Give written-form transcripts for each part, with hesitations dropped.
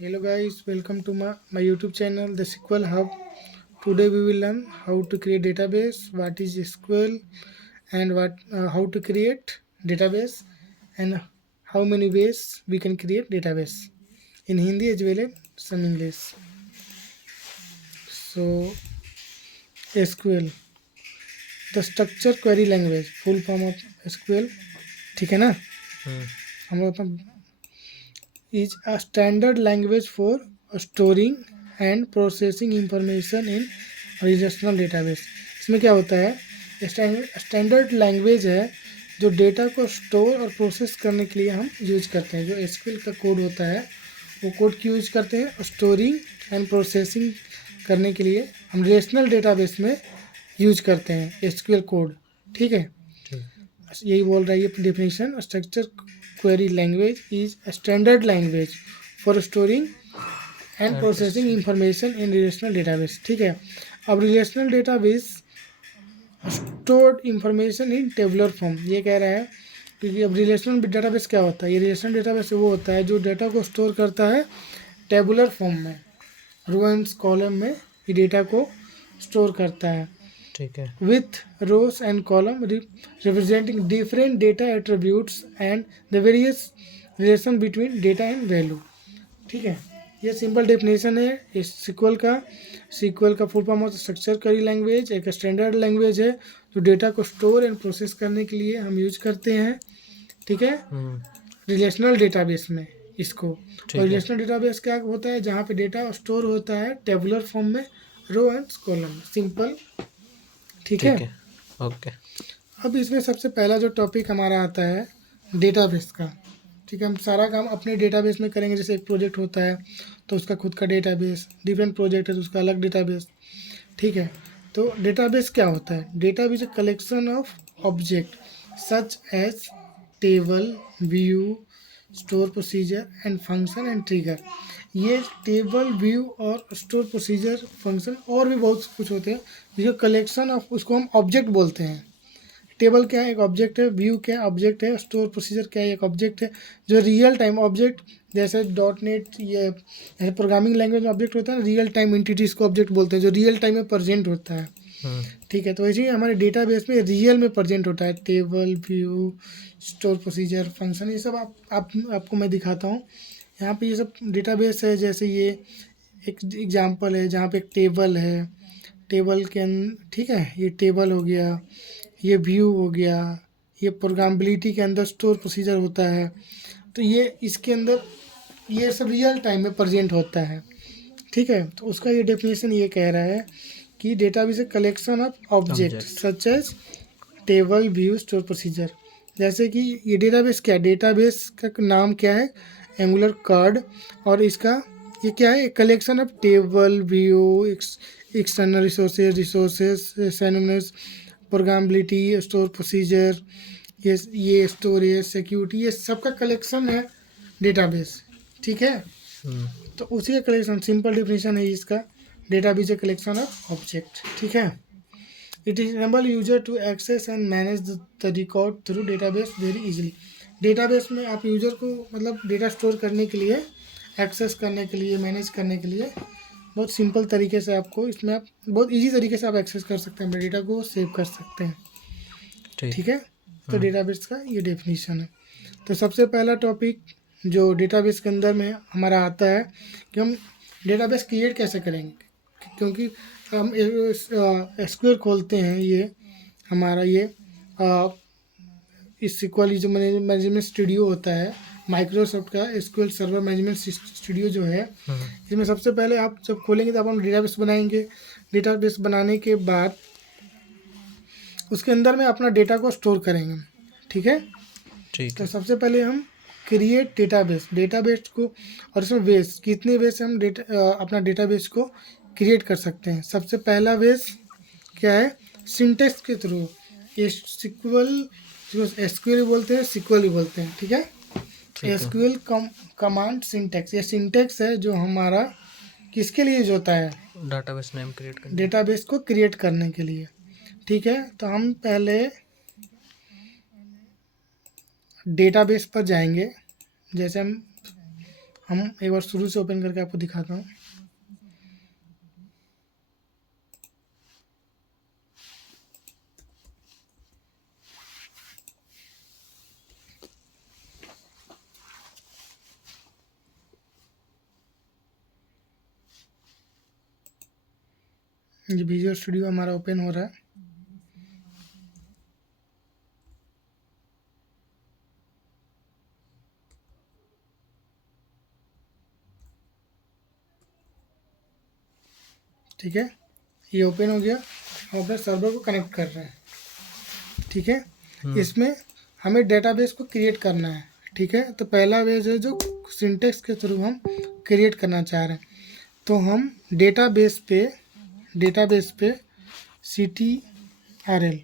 Hello guys, welcome to my YouTube channel, the SQL Hub. Today we will learn how to create database, what is SQL, and how to create database, and how many ways we can create database in Hindi as well as some English. So SQL, the structure query language, full form of SQL, ठीक है ना? हम लोग is a standard language for storing and processing information in relational database. इसमें क्या होता है, standard language है जो डेटा को स्टोर और प्रोसेस करने के लिए हम यूज करते हैं. जो एसक्यूएल का कोड होता है वो कोड क्यों यूज करते हैं, स्टोरिंग एंड प्रोसेसिंग करने के लिए हम रिलेशनल डेटाबेस में यूज करते हैं एसक्यूएल कोड. ठीक है, यही बोल रहा है ये definition. Structure query language is a standard language for storing and processing information in relational database. ठीक है, अब relational database stored information in tabular form, ये कह रहा है क्योंकि अब रिलेशनल डेटाबेस क्या होता है, ये रिलेशनल डेटाबेस वो होता है जो डेटा को स्टोर करता है टेबुलर फॉर्म में, रो एंड कॉलम में ये डेटा को स्टोर करता है. ठीक है. with rows and column representing different data attributes and the various relation between data and value. ठीक है, ये सिंपल डेफिनेशन है इस सीक्वल का full form of structure query language एक स्टैंडर्ड लैंग्वेज है जो डेटा को स्टोर एंड प्रोसेस करने के लिए हम यूज करते हैं. ठीक है, रिलेशनल डेटाबेस में इसको. और रिलेशनल डेटाबेस क्या होता है, जहाँ पे डेटा स्टोर होता है टेबुलर फॉर्म में, रो एंड कॉलम. सिंपल. ठीक है, ओके. अब इसमें सबसे पहला जो टॉपिक हमारा आता है डेटाबेस का. ठीक है, हम सारा काम अपने डेटाबेस में करेंगे. जैसे एक प्रोजेक्ट होता है तो उसका खुद का डेटाबेस, डिफरेंट प्रोजेक्ट है तो उसका अलग डेटाबेस. ठीक है, तो डेटाबेस क्या होता है, database a collection of object such as table, view, store procedure and function and trigger. ये टेबल, व्यू और स्टोर प्रोसीजर, फंक्शन और भी बहुत कुछ होते हैं जिसका कलेक्शन ऑफ, उसको हम ऑब्जेक्ट बोलते हैं. टेबल क्या है, एक ऑब्जेक्ट है. व्यू क्या है, ऑब्जेक्ट है. स्टोर प्रोसीजर क्या है, एक ऑब्जेक्ट है जो रियल टाइम ऑब्जेक्ट, जैसे डॉट नेट, ये जैसे प्रोग्रामिंग लैंग्वेज में ऑब्जेक्ट होता है ना, रियल टाइम एंटिटीज को ऑब्जेक्ट बोलते हैं जो रियल टाइम में प्रेजेंट होता है. ठीक है, तो वैसे ही हमारे डेटाबेस में रियल में प्रेजेंट होता है table, view, store procedure, function. ये सब आपको मैं दिखाता हूँ. यहाँ पे ये सब डेटाबेस है. जैसे ये एक एग्जांपल है जहाँ पे एक टेबल है, टेबल के ठीक है, ये टेबल हो गया, ये व्यू हो गया, ये प्रोग्रामेबिलिटी के अंदर स्टोर प्रोसीजर होता है. तो ये इसके अंदर ये सब रियल टाइम में प्रेजेंट होता है. ठीक है, तो उसका ये डेफिनेशन ये कह रहा है कि database a collection of object such as table, view, store procedure. जैसे कि ये डेटाबेस क्या है, डेटाबेस का नाम क्या है, एंगुलर कार्ड. और इसका ये क्या है, collection of table, view, external resources, anonymous, programmability, store procedure, ये स्टोरेज, सिक्योरिटी, ये सब का कलेक्शन है डेटाबेस. ठीक है, तो उसी का कलेक्शन, सिंपल डेफिनेशन है इसका, database a collection of object. ठीक है, it is enable user to access and manage the record through database very easily. Database में आप यूजर को मतलब डेटा स्टोर करने के लिए, एक्सेस करने के लिए, मैनेज करने के लिए बहुत सिंपल तरीके से आपको इसमें आप बहुत इजी तरीके से आप एक्सेस कर सकते हैं, अपने डेटा को सेव कर सकते हैं. ठीक है, तो डेटाबेस का ये डेफिनेशन है. तो सबसे पहला टॉपिक जो डेटाबेस के अंदर में हमारा आता है कि हम डेटाबेस क्रिएट कैसे करेंगे. क्योंकि हम एसक्यूएल खोलते हैं, ये हमारा ये इस सिक्वल जो मैनेजमेंट स्टूडियो होता है माइक्रोसॉफ्ट का, एसक्यूएल सर्वर मैनेजमेंट स्टूडियो जो है, इसमें सबसे पहले आप जब खोलेंगे तो हम डेटाबेस बनाएंगे. डेटाबेस बनाने के बाद उसके अंदर में अपना डेटा को स्टोर करेंगे. ठीक है, तो सबसे पहले हम क्रिएट डेटाबेस को, और इसमें वेस, कितने वेस से हम अपना डेटाबेस को क्रिएट कर सकते हैं. सबसे पहला वेस क्या है, सिंटेक्स के थ्रू. ये सिक्वल, एसक्यूएल भी बोलते हैं, सिक्वल भी बोलते हैं. ठीक है, एसक्यूएल कमांड सिंटेक्स, ये सिंटेक्स है जो हमारा किसके लिए यूज होता है, डेटाबेस नेम क्रिएट करने, डेटाबेस को क्रिएट करने के लिए. ठीक है, तो हम पहले डेटाबेस पर जाएंगे. जैसे हम एक बार शुरू से ओपन करके आपको दिखाता हूँ। ये विजुअल स्टूडियो हमारा ओपन हो रहा है। ठीक है, ये ओपन हो गया। हम अपने सर्वर को कनेक्ट कर रहे हैं। ठीक है, इसमें हमें डेटाबेस को क्रिएट करना है। ठीक है, तो पहला वेज है जो सिंटेक्स के थ्रू हम क्रिएट करना चाह रहे हैं। तो हम डेटाबेस पे CTRL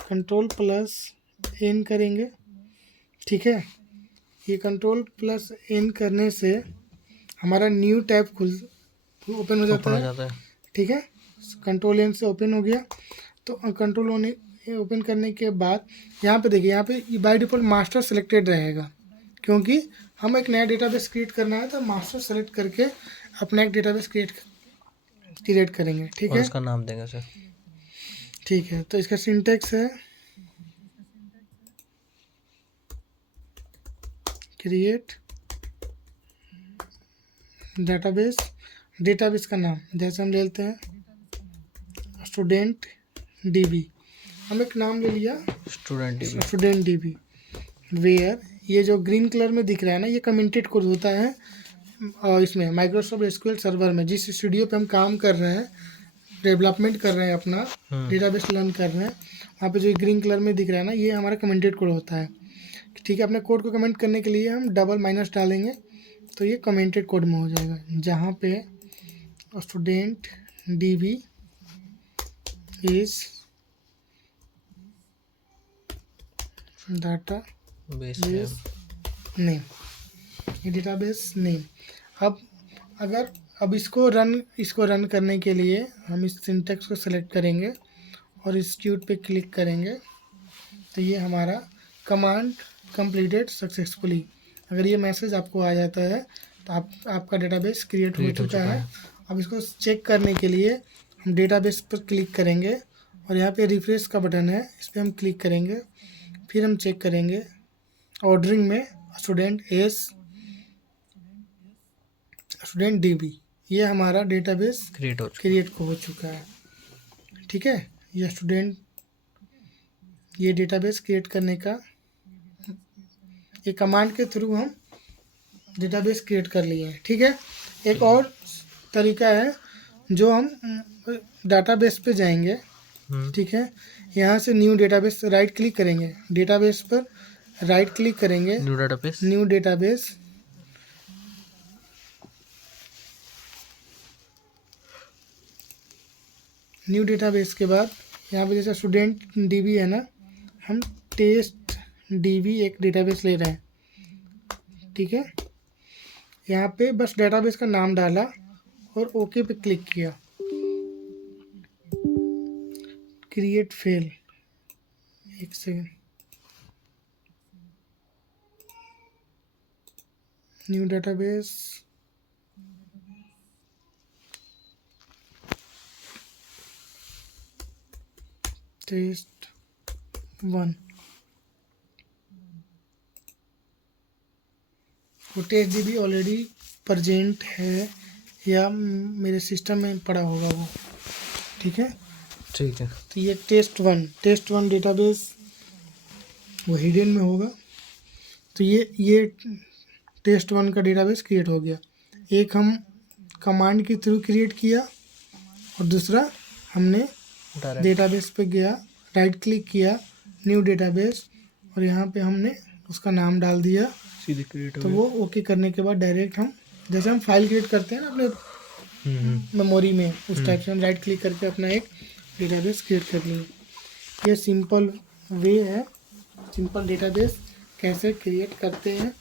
कंट्रोल प्लस एन करेंगे। ठीक है, ये कंट्रोल प्लस एन करने से हमारा न्यू टैब ओपन हो जाता है। ठीक है, कंट्रोल एन से ओपन हो गया। तो कंट्रोल ओपन करने के बाद यहाँ पे देखिए, यहाँ पे बाय डिफ़ॉल्ट मास्टर सेलेक्टेड रहेगा, क्योंकि हम एक नया डेटाबेस क्रिएट करना है तो मास्टर सेलेक्ट करके अपना एक डेटाबेस क्रिएट करेंगे। ठीक है, उसका नाम देंगे सर। ठीक है, तो इसका सिंटेक्स है क्रिएट डेटाबेस का नाम जैसे हम ले लेते हैं स्टूडेंट DB। हम एक नाम ले लिया स्टूडेंट DB। वेयर, ये जो ग्रीन कलर में दिख रहा है ना, ये कमेंटेड कोड होता है और इसमें माइक्रोसॉफ्ट SQL सर्वर में जिस स्टूडियो पे हम काम कर रहे हैं, डेवलपमेंट कर रहे हैं, अपना डेटाबेस लर्न कर रहे हैं, वहाँ पे जो ग्रीन कलर में दिख रहा है ना, ये हमारा कमेंटेड कोड होता है। ठीक है, अपने कोड को कमेंट करने के लिए हम डबल माइनस डालेंगे तो ये कमेंटेड कोड में हो जाएगा, जहाँ पे student DB is data base name, ये डेटाबेस नेम। अब इसको रन करने के लिए हम इस सिंटेक्स को सेलेक्ट करेंगे और इंस्टीट्यूट पे क्लिक करेंगे तो ये हमारा कमांड कंप्लीटेड सक्सेसफुली, अगर ये मैसेज आपको आ जाता है तो आपका डेटाबेस क्रिएट हो चुका है। अब इसको चेक करने के लिए हम डेटाबेस पर क्लिक करेंगे और यहाँ पे रिफ्रेश का बटन है, इस पर हम क्लिक करेंगे। फिर हम चेक करेंगे ऑर्डरिंग में स्टूडेंट DB, ये हमारा डेटाबेस क्रिएट हो चुका है। ठीक है, ये डेटाबेस क्रिएट करने का ये कमांड के थ्रू हम डेटाबेस क्रिएट कर लिए हैं। ठीक है, एक और तरीका है जो हम डेटाबेस पे जाएंगे। ठीक है, यहाँ से न्यू डेटाबेस राइट क्लिक करेंगे, डेटाबेस पर राइट क्लिक करेंगे, न्यू डेटाबेस के बाद यहाँ पे जैसे स्टूडेंट DB है ना, हम टेस्ट DB एक डेटाबेस ले रहे हैं। ठीक है, यहाँ पे बस डेटाबेस का नाम डाला और ओके पे क्लिक किया। क्रिएट फेल, एक सेकेंड, न्यू डेटाबेस, टेस्ट 1, वो टेस्ट DB ऑलरेडी प्रेजेंट है या मेरे सिस्टम में पड़ा होगा वो। ठीक है, तो ये टेस्ट वन डेटाबेस वो हिडन में होगा। तो ये टेस्ट 1 का डेटाबेस क्रिएट हो गया। एक हम कमांड के थ्रू क्रिएट किया और दूसरा हमने डेटाबेस पे गया, राइट क्लिक किया, न्यू डेटाबेस, और यहाँ पे हमने उसका नाम डाल दिया, सीधे क्रिएट। तो वो ओके करने के बाद डायरेक्ट हम जैसे हम फाइल क्रिएट करते हैं ना अपने मेमोरी में, उस टाइप से हम राइट क्लिक करके अपना एक डेटाबेस क्रिएट कर लिए। ये सिंपल वे है, सिंपल डेटाबेस कैसे क्रिएट करते हैं।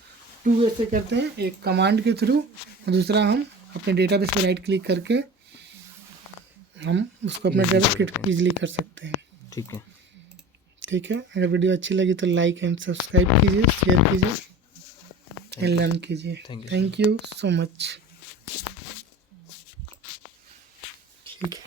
2 वे से करते हैं, एक कमांड के थ्रू और दूसरा हम अपने डेटाबेस पे राइट क्लिक करके हम उसको अपना डेटाबेस क्रिएट ईजिली कर सकते हैं। ठीक है, ठीक है, अगर वीडियो अच्छी लगी तो लाइक एंड सब्सक्राइब कीजिए, शेयर कीजिए एंड लर्न कीजिए। Thank you, thank you so much. ठीक है।